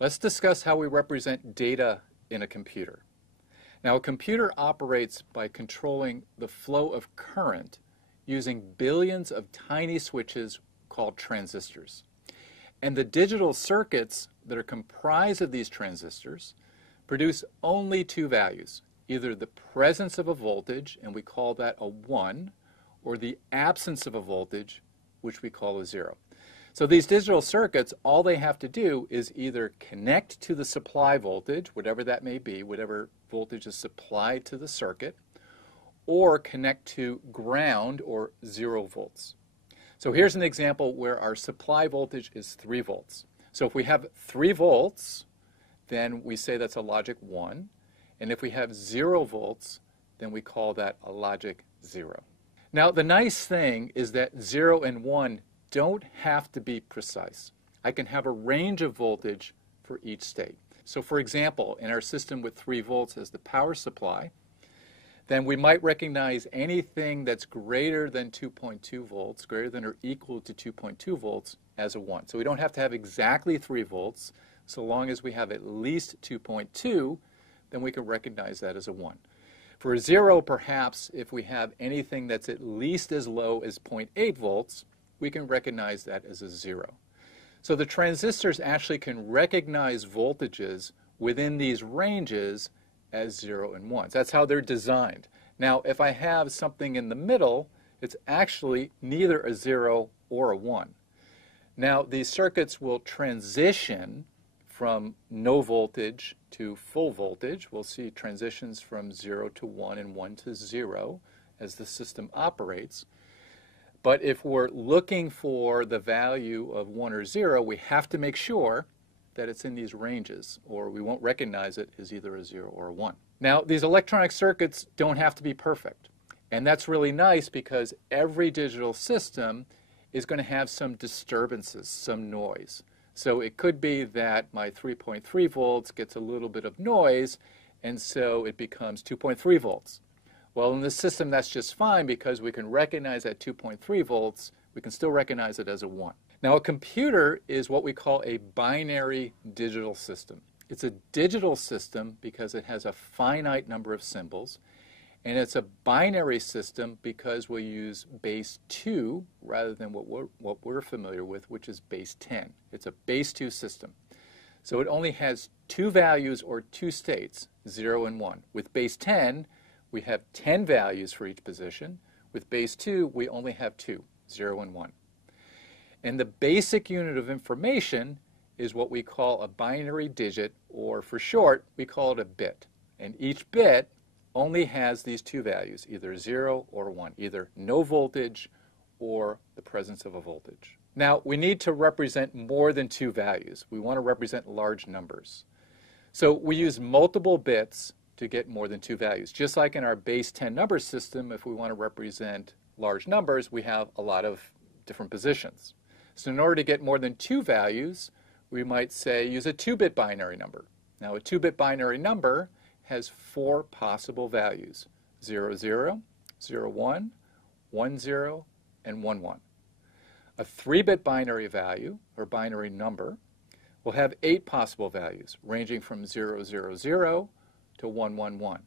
Let's discuss how we represent data in a computer. Now, a computer operates by controlling the flow of current using billions of tiny switches called transistors. And the digital circuits that are comprised of these transistors produce only two values, either the presence of a voltage, and we call that a 1, or the absence of a voltage, which we call a 0. So these digital circuits, all they have to do is either connect to the supply voltage, whatever that may be, whatever voltage is supplied to the circuit, or connect to ground, or 0 volts. So here's an example where our supply voltage is 3 volts. So if we have 3 volts, then we say that's a logic 1. And if we have 0 volts, then we call that a logic 0. Now, the nice thing is that 0 and 1 don't have to be precise. I can have a range of voltage for each state. So for example, in our system with 3 volts as the power supply, then we might recognize anything that's greater than 2.2 volts, greater than or equal to 2.2 volts as a 1. So we don't have to have exactly 3 volts. So long as we have at least 2.2, then we can recognize that as a 1. For a 0, perhaps, if we have anything that's at least as low as 0.8 volts, we can recognize that as a 0. So the transistors actually can recognize voltages within these ranges as 0 and 1. That's how they're designed. Now, if I have something in the middle, it's actually neither a 0 or a 1. Now, these circuits will transition from no voltage to full voltage. We'll see transitions from 0 to 1 and 1 to 0 as the system operates. But if we're looking for the value of 1 or 0, we have to make sure that it's in these ranges, or we won't recognize it as either a 0 or a 1. Now, these electronic circuits don't have to be perfect. And that's really nice because every digital system is going to have some disturbances, some noise. So it could be that my 3.3 volts gets a little bit of noise, and so it becomes 2.3 volts. Well, in this system, that's just fine because we can recognize that 2.3 volts. We can still recognize it as a 1. Now, a computer is what we call a binary digital system. It's a digital system because it has a finite number of symbols, and it's a binary system because we use base 2 rather than what we're familiar with, which is base 10. It's a base 2 system. So it only has 2 values or 2 states, 0 and 1. With base 10, we have 10 values for each position. With base 2, we only have 2, 0 and 1. And the basic unit of information is what we call a binary digit, or for short, we call it a bit. And each bit only has these 2 values, either 0 or 1, either no voltage or the presence of a voltage. Now, we need to represent more than 2 values. We want to represent large numbers. So we use multiple bits to get more than 2 values. Just like in our base 10 number system, if we want to represent large numbers, we have a lot of different positions. So in order to get more than 2 values, we might say use a 2-bit binary number. Now, a 2-bit binary number has 4 possible values, 0, 0, 0, 1, 1, 0, and 1, 1. A 3-bit binary value, or binary number, will have 8 possible values, ranging from 0, 0, 0 to 1, 1, 1.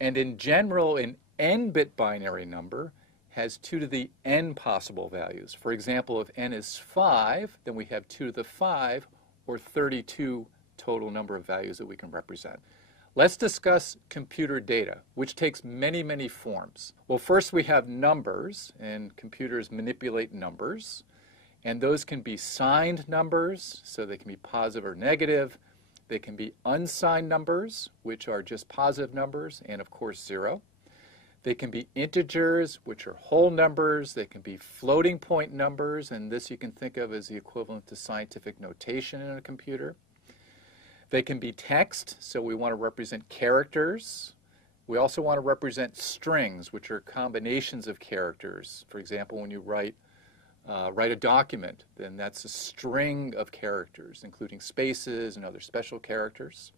And in general, an n-bit binary number has 2 to the n possible values. For example, if n is 5, then we have 2 to the 5, or 32 total number of values that we can represent. Let's discuss computer data, which takes many, many forms. Well, first we have numbers, and computers manipulate numbers. And those can be signed numbers, so they can be positive or negative. They can be unsigned numbers, which are just positive numbers, and of course 0. They can be integers, which are whole numbers. They can be floating point numbers, and this you can think of as the equivalent to scientific notation in a computer. They can be text, so we want to represent characters. We also want to represent strings, which are combinations of characters. For example, when you write a document, then that's a string of characters, including spaces and other special characters.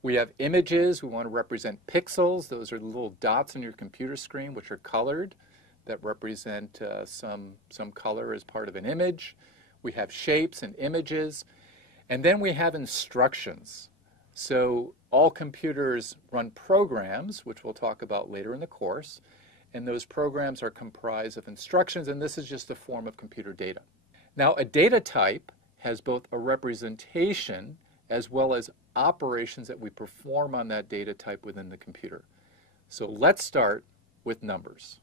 We have images. We want to represent pixels. Those are the little dots on your computer screen, which are colored, that represent some color as part of an image. We have shapes and images. And then we have instructions. So all computers run programs, which we'll talk about later in the course, and those programs are comprised of instructions, and this is just a form of computer data. Now, a data type has both a representation as well as operations that we perform on that data type within the computer. So let's start with numbers.